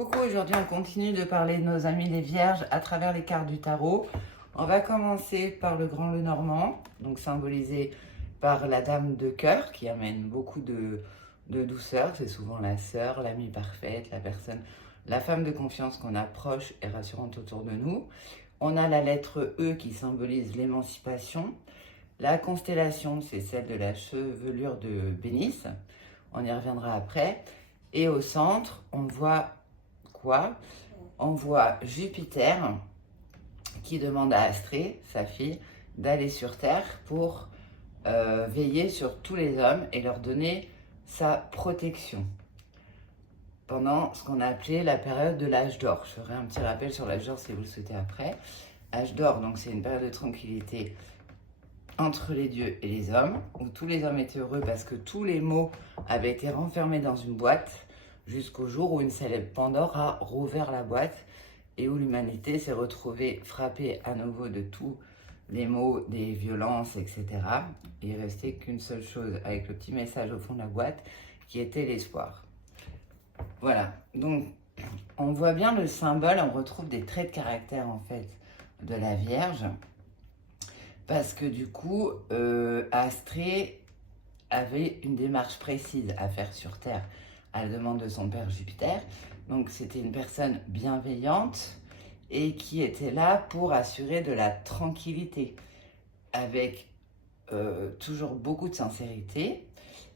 Coucou, aujourd'hui on continue de parler de nos amis les vierges à travers les cartes du tarot. On va commencer par le grand Lenormand, donc symbolisé par la dame de cœur qui amène beaucoup de douceur. C'est souvent la sœur, l'amie parfaite, la personne, la femme de confiance qu'on approche et rassurante autour de nous. On a la lettre E qui symbolise l'émancipation. La constellation, c'est celle de la chevelure de Bénice. On y reviendra après. Et au centre, on voit quoi? On voit Jupiter qui demande à Astrée, sa fille, d'aller sur Terre pour veiller sur tous les hommes et leur donner sa protection pendant ce qu'on a appelé la période de l'âge d'or. Je ferai un petit rappel sur l'âge d'or si vous le souhaitez après. Âge d'or, donc c'est une période de tranquillité entre les dieux et les hommes, où tous les hommes étaient heureux parce que tous les maux avaient été renfermés dans une boîte, jusqu'au jour où une célèbre Pandore a rouvert la boîte et où l'humanité s'est retrouvée frappée à nouveau de tous les maux, des violences, etc. Il ne restait qu'une seule chose avec le petit message au fond de la boîte qui était l'espoir. Voilà, donc on voit bien le symbole, on retrouve des traits de caractère en fait de la Vierge parce que du coup, Astrée avait une démarche précise à faire sur Terre à la demande de son père Jupiter. Donc c'était une personne bienveillante et qui était là pour assurer de la tranquillité avec toujours beaucoup de sincérité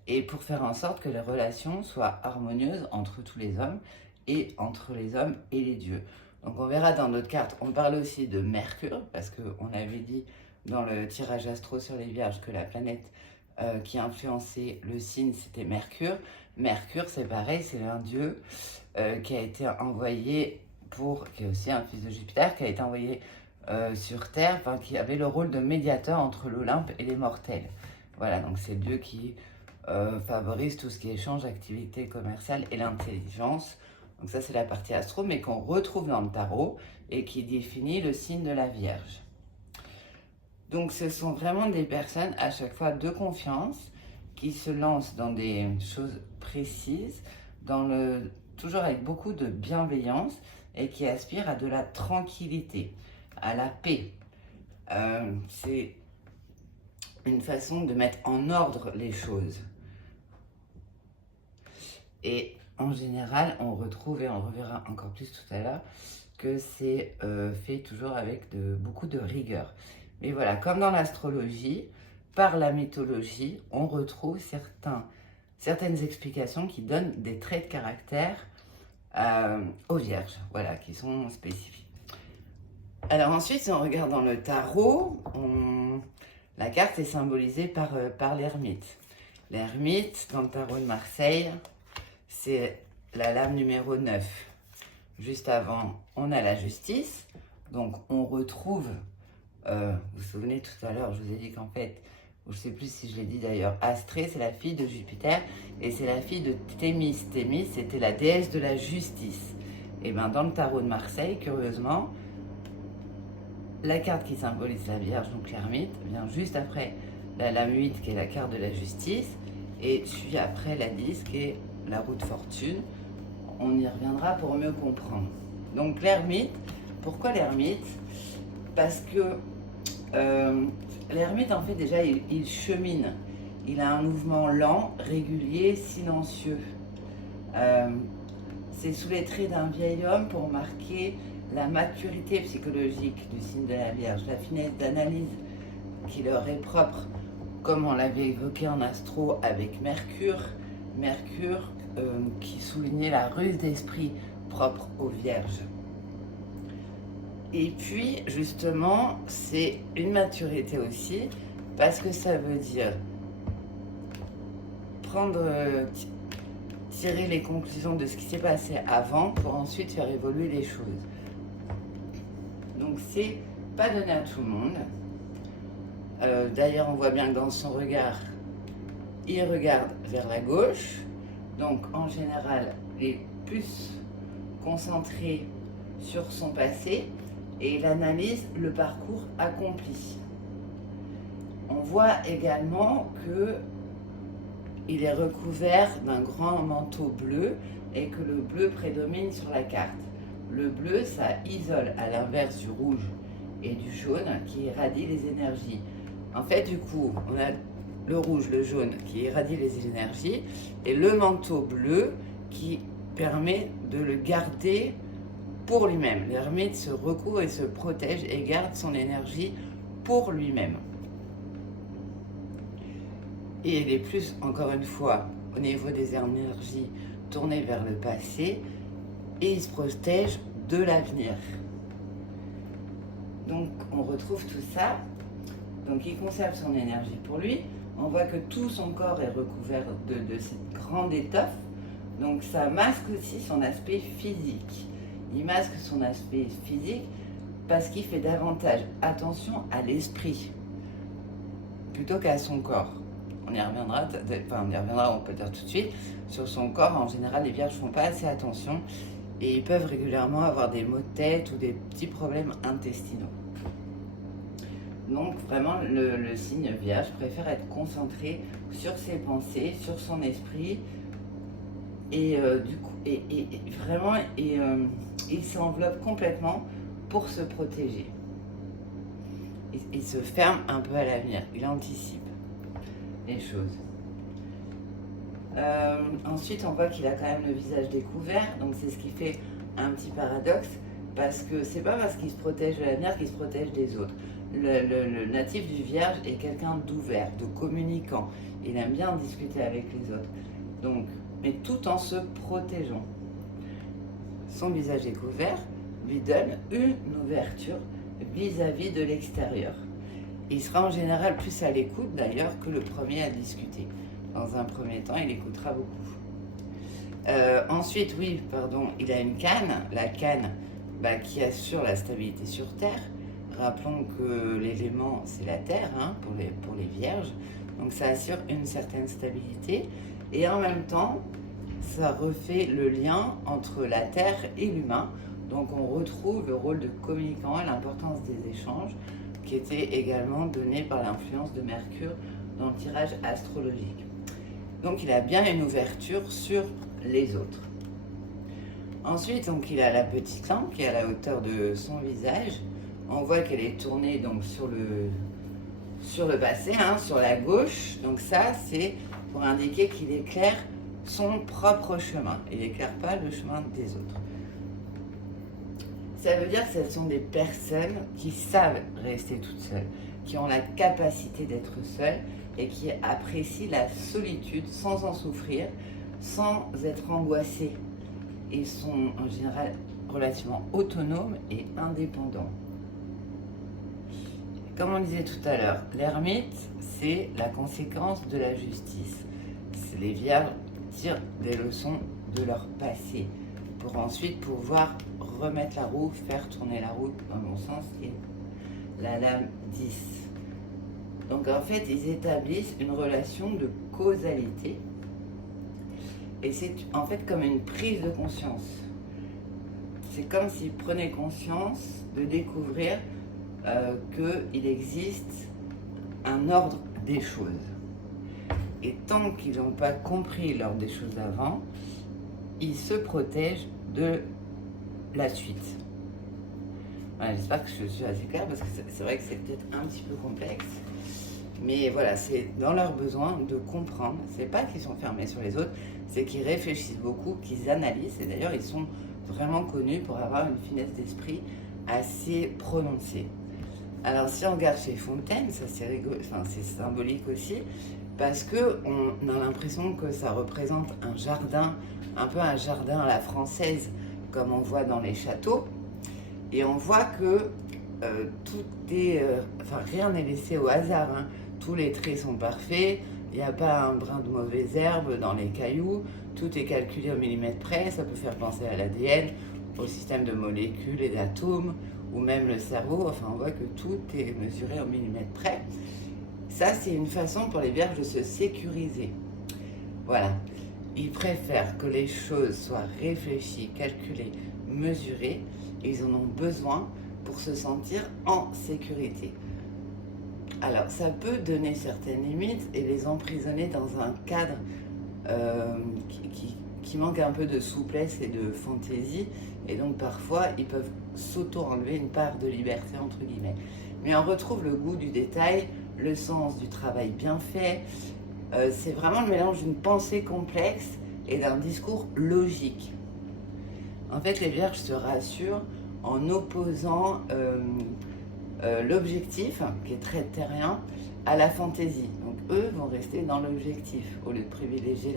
et pour faire en sorte que les relations soient harmonieuses entre tous les hommes et entre les hommes et les dieux. Donc on verra dans notre carte, on parle aussi de Mercure parce qu'on avait dit dans le tirage astro sur les Vierges que la planète qui influençait le signe, c'était Mercure. Mercure, c'est pareil, c'est un dieu qui a été envoyé qui est aussi un fils de Jupiter, qui a été envoyé sur Terre, enfin, qui avait le rôle de médiateur entre l'Olympe et les mortels. Voilà, donc c'est le dieu qui favorise tout ce qui est échange, activité commerciale et l'intelligence. Donc ça, c'est la partie astro, mais qu'on retrouve dans le tarot et qui définit le signe de la Vierge. Donc ce sont vraiment des personnes à chaque fois de confiance qui se lancent dans des choses précises, toujours avec beaucoup de bienveillance et qui aspirent à de la tranquillité, à la paix. C'est une façon de mettre en ordre les choses. Et en général, on retrouve, et on reverra encore plus tout à l'heure, que c'est fait toujours avec beaucoup de rigueur. Mais voilà, comme dans l'astrologie, par la mythologie, on retrouve certaines explications qui donnent des traits de caractère aux vierges, voilà, qui sont spécifiques. Alors ensuite, si on regarde dans le tarot, la carte est symbolisée par l'ermite. L'ermite, dans le tarot de Marseille, c'est la lame numéro 9. Juste avant, on a la justice. Donc, on retrouve, vous vous souvenez tout à l'heure, je vous ai dit qu'en fait, je ne sais plus si je l'ai dit d'ailleurs, Astrée, c'est la fille de Jupiter et c'est la fille de Thémis. Thémis, c'était la déesse de la justice. Et bien, dans le tarot de Marseille, curieusement, la carte qui symbolise la Vierge, donc l'ermite, vient juste après la lame 8, qui est la carte de la justice, et suit après la 10, qui est la roue de fortune. On y reviendra pour mieux comprendre. Donc l'ermite, pourquoi l'ermite? Parce que l'ermite, en fait, déjà, il chemine. Il a un mouvement lent, régulier, silencieux. C'est sous les traits d'un vieil homme pour marquer la maturité psychologique du signe de la Vierge, la finesse d'analyse qui leur est propre, comme on l'avait évoqué en astro avec Mercure. Mercure qui soulignait la ruse d'esprit propre aux Vierges. Et puis, justement, c'est une maturité aussi, parce que ça veut dire tirer les conclusions de ce qui s'est passé avant pour ensuite faire évoluer les choses. Donc, c'est pas donné à tout le monde. D'ailleurs, on voit bien que dans son regard, il regarde vers la gauche. Donc, en général, il est plus concentré sur son passé et il analyse le parcours accompli. On voit également qu'il est recouvert d'un grand manteau bleu et que le bleu prédomine sur la carte. Le bleu, ça isole, à l'inverse du rouge et du jaune, qui irradie les énergies. En fait, du coup, on a le rouge, le jaune qui irradie les énergies, et le manteau bleu qui permet de le garder pour lui-même. L'ermite se recouvre et se protège et garde son énergie pour lui-même. Et il est plus, encore une fois, au niveau des énergies tournées vers le passé, et il se protège de l'avenir. Donc on retrouve tout ça. Donc il conserve son énergie pour lui. On voit que tout son corps est recouvert de cette grande étoffe. Donc ça masque aussi son aspect physique. Il masque son aspect physique parce qu'il fait davantage attention à l'esprit plutôt qu'à son corps. On y reviendra, on peut dire tout de suite. Sur son corps, en général, les vierges ne font pas assez attention et ils peuvent régulièrement avoir des maux de tête ou des petits problèmes intestinaux. Donc vraiment, le signe vierge préfère être concentré sur ses pensées, sur son esprit, et il s'enveloppe complètement pour se protéger. Il se ferme un peu à l'avenir, il anticipe les choses. Ensuite, on voit qu'il a quand même le visage découvert, donc c'est ce qui fait un petit paradoxe, parce que c'est pas parce qu'il se protège de l'avenir qu'il se protège des autres. Le natif du Vierge est quelqu'un d'ouvert, de communicant. Il aime bien discuter avec les autres. Donc, mais tout en se protégeant. Son visage découvert lui donne une ouverture vis-à-vis de l'extérieur. Il sera en général plus à l'écoute d'ailleurs que le premier à discuter. Dans un premier temps, il écoutera beaucoup. Ensuite, il a une canne. La canne qui assure la stabilité sur Terre. Rappelons que l'élément, c'est la terre pour les vierges. Donc ça assure une certaine stabilité. Et en même temps, ça refait le lien entre la terre et l'humain. Donc on retrouve le rôle de communicant et l'importance des échanges qui était également donné par l'influence de Mercure dans le tirage astrologique. Donc il a bien une ouverture sur les autres. Ensuite, donc, il a la petite lampe qui est à la hauteur de son visage. On voit qu'elle est tournée donc, sur le passé, sur la gauche. Donc ça, c'est pour indiquer qu'il éclaire son propre chemin. Il n'éclaire pas le chemin des autres. Ça veut dire que ce sont des personnes qui savent rester toutes seules, qui ont la capacité d'être seules et qui apprécient la solitude sans en souffrir, sans être angoissées. Ils sont en général relativement autonomes et indépendants. Comme on disait tout à l'heure, l'ermite, c'est la conséquence de la justice. Les vierges tirent des leçons de leur passé pour ensuite pouvoir remettre la roue, faire tourner la roue dans le bon sens, qui est la lame 10. Donc en fait, ils établissent une relation de causalité et c'est en fait comme une prise de conscience. C'est comme s'ils prenaient conscience de découvrir qu'il existe un ordre des choses. Et tant qu'ils n'ont pas compris l'ordre des choses avant, ils se protègent de la suite. Voilà, j'espère que je suis assez claire parce que c'est vrai que c'est peut-être un petit peu complexe. Mais voilà, c'est dans leur besoin de comprendre. C'est pas qu'ils sont fermés sur les autres, c'est qu'ils réfléchissent beaucoup, qu'ils analysent. Et d'ailleurs, ils sont vraiment connus pour avoir une finesse d'esprit assez prononcée. Alors, si on regarde chez Fontaine, ça c'est rigolo, c'est symbolique aussi, parce que on a l'impression que ça représente un jardin, un peu un jardin à la française, comme on voit dans les châteaux. Et on voit que tout est, rien n'est laissé au hasard. Tous les traits sont parfaits. Il n'y a pas un brin de mauvaise herbe dans les cailloux. Tout est calculé au millimètre près. Ça peut faire penser à l'ADN, au système de molécules et d'atomes, ou même le cerveau. Enfin, on voit que tout est mesuré au millimètre près. Ça, c'est une façon pour les vierges de se sécuriser. Voilà. Ils préfèrent que les choses soient réfléchies, calculées, mesurées. Ils en ont besoin pour se sentir en sécurité. Alors, ça peut donner certaines limites et les emprisonner dans un cadre qui manquent un peu de souplesse et de fantaisie. Et donc parfois, ils peuvent s'auto-enlever une part de liberté, entre guillemets. Mais on retrouve le goût du détail, le sens du travail bien fait. C'est vraiment le mélange d'une pensée complexe et d'un discours logique. En fait, les vierges se rassurent en opposant l'objectif, qui est très terrien, à la fantaisie. Donc eux vont rester dans l'objectif au lieu de privilégier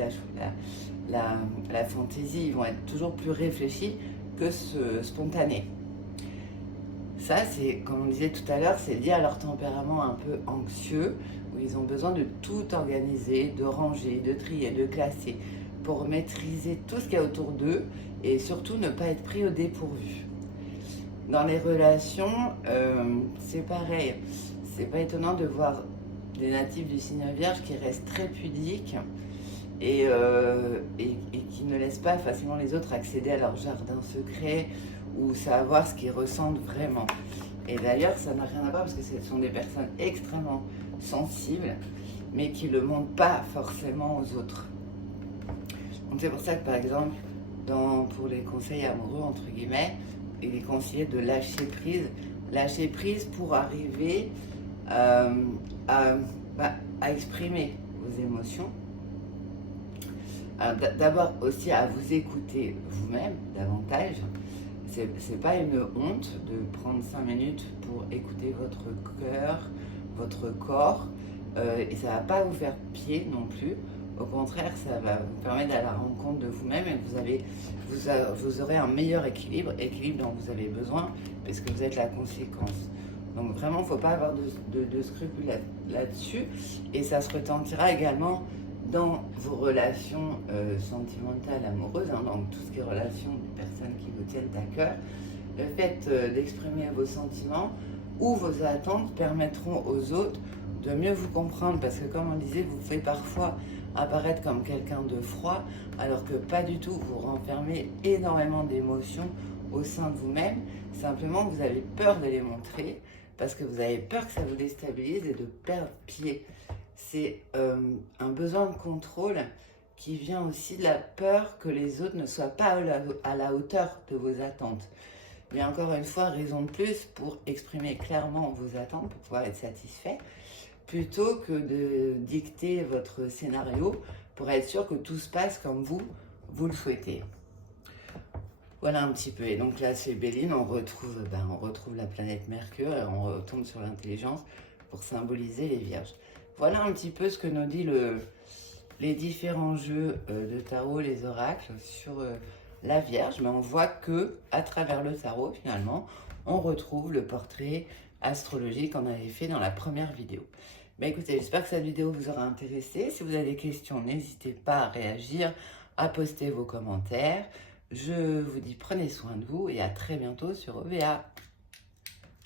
la fantaisie. Ils vont être toujours plus réfléchis que spontanés. Ça, c'est, comme on disait tout à l'heure, c'est lié à leur tempérament un peu anxieux, où ils ont besoin de tout organiser, de ranger, de trier, de classer, pour maîtriser tout ce qu'il y a autour d'eux et surtout ne pas être pris au dépourvu. Dans les relations, c'est pareil. C'est pas étonnant de voir des natifs du signe vierge qui restent très pudiques et qui ne laissent pas facilement les autres accéder à leur jardin secret ou savoir ce qu'ils ressentent vraiment. Et d'ailleurs, ça n'a rien à voir parce que ce sont des personnes extrêmement sensibles, mais qui ne le montrent pas forcément aux autres. Donc c'est pour ça que par exemple, pour les conseils amoureux, entre guillemets, il est conseillé de lâcher prise pour arriver à exprimer vos émotions. D'abord aussi à vous écouter vous-même davantage. C'est pas une honte de prendre 5 minutes pour écouter votre cœur, votre corps, et ça va pas vous faire pied non plus. Au contraire, ça va vous permettre d'aller à la rencontre de vous-même et vous aurez un meilleur équilibre dont vous avez besoin, parce que vous êtes la conséquence. Donc vraiment, il ne faut pas avoir de scrupules là-dessus, et ça se retentira également dans vos relations sentimentales, amoureuses, hein, dans tout ce qui est relations des personnes qui vous tiennent à cœur. Le fait d'exprimer vos sentiments ou vos attentes permettront aux autres de mieux vous comprendre, parce que comme on disait, vous pouvez parfois apparaître comme quelqu'un de froid, alors que pas du tout, vous renfermez énormément d'émotions au sein de vous-même, simplement vous avez peur de les montrer, parce que vous avez peur que ça vous déstabilise et de perdre pied. C'est un besoin de contrôle qui vient aussi de la peur que les autres ne soient pas à la hauteur de vos attentes. Mais encore une fois, raison de plus pour exprimer clairement vos attentes, pour pouvoir être satisfait, plutôt que de dicter votre scénario pour être sûr que tout se passe comme vous le souhaitez. Voilà un petit peu. Et donc là, chez Béline, on retrouve la planète Mercure et on retombe sur l'intelligence pour symboliser les vierges. Voilà un petit peu ce que nous dit les différents jeux de tarot, les oracles sur la Vierge. Mais on voit que à travers le tarot, finalement, on retrouve le portrait astrologique qu'on avait fait dans la première vidéo. Mais écoutez, j'espère que cette vidéo vous aura intéressé. Si vous avez des questions, n'hésitez pas à réagir, à poster vos commentaires. Je vous dis prenez soin de vous et à très bientôt sur OVA.